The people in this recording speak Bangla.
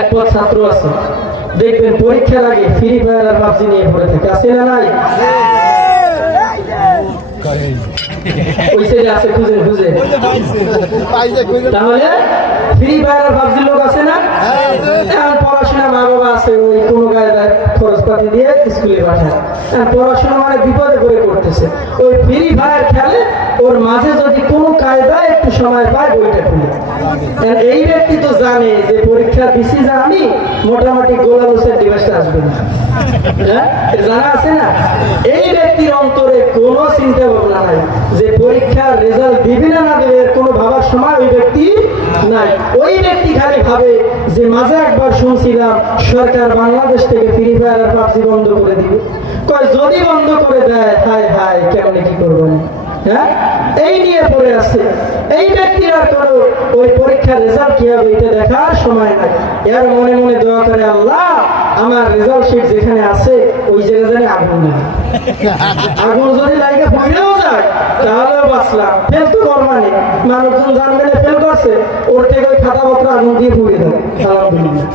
এক পথ ছাত্র আছে, দেখবেন পরীক্ষার আগে ফ্রি ফায়ার আর পাবজি নিয়ে পড়ে থাকে, আছে না নাই? ওই সাইডে আছে, খুঁজে খুঁজে। তাহলে ফ্রি ফায়ার আর পাবজি লোক আছে না? এখন পড়াশোনা মা বাবা আছে, ওই কোনো গায়ে খরচপাতি দিয়ে স্কুলে পাঠায়। পড়াশোনা মানে বিপদে করে করতেছে, ওই ফ্রি ফায়ার খেলে, ওর মাঝে যদি কোনো কায়দায় একটু সময় পায় বইটা খুলে। এই ব্যক্তি তো জানে যে পরীক্ষা দিছি যা আমি, মোটামুটি গোলালুসের ডিভাইসটা আসবে না, জানা আছে না? এই ব্যক্তির অন্তরে কোনো চিন্তা ভাবনা নাই যে পরীক্ষার রেজাল্ট দিবে না না দেবে, কোনো ভাবার সময় ওই ব্যক্তি নাই। ওই ব্যক্তি খালি ভাবে যে মাঝে একবার শুনছিলাম সরকার বাংলাদেশ থেকে ফ্রি ফায়ার আর পাবজি বন্ধ করে দিবে, কয় যদি বন্ধ করে দেয় হায় হায় কেমনে কি করবো না, হ্যাঁ? এই নিয়ে পড়ে আছে। এই ব্যক্তির আর কোনো ওই পরীক্ষার রেজাল্ট কি হবে এটা দেখার সময় নাই। এর মনে মনে দোয়া করে, আল্লাহ আমার রেজাল্ট শিট যেখানে আছে ওই জায়গায় জানি আগুন নেই, আগুন যদি লাগে পড়েও যায় তাহলেও বাঁচলাম। ফেল তো করবা নেই, মানুষজন জানবে ফেল করছে, ওর থেকে ওই খাতা পত্র আগুন দিয়ে পুড়ে দেয়। আলহামদুলিল্লাহ।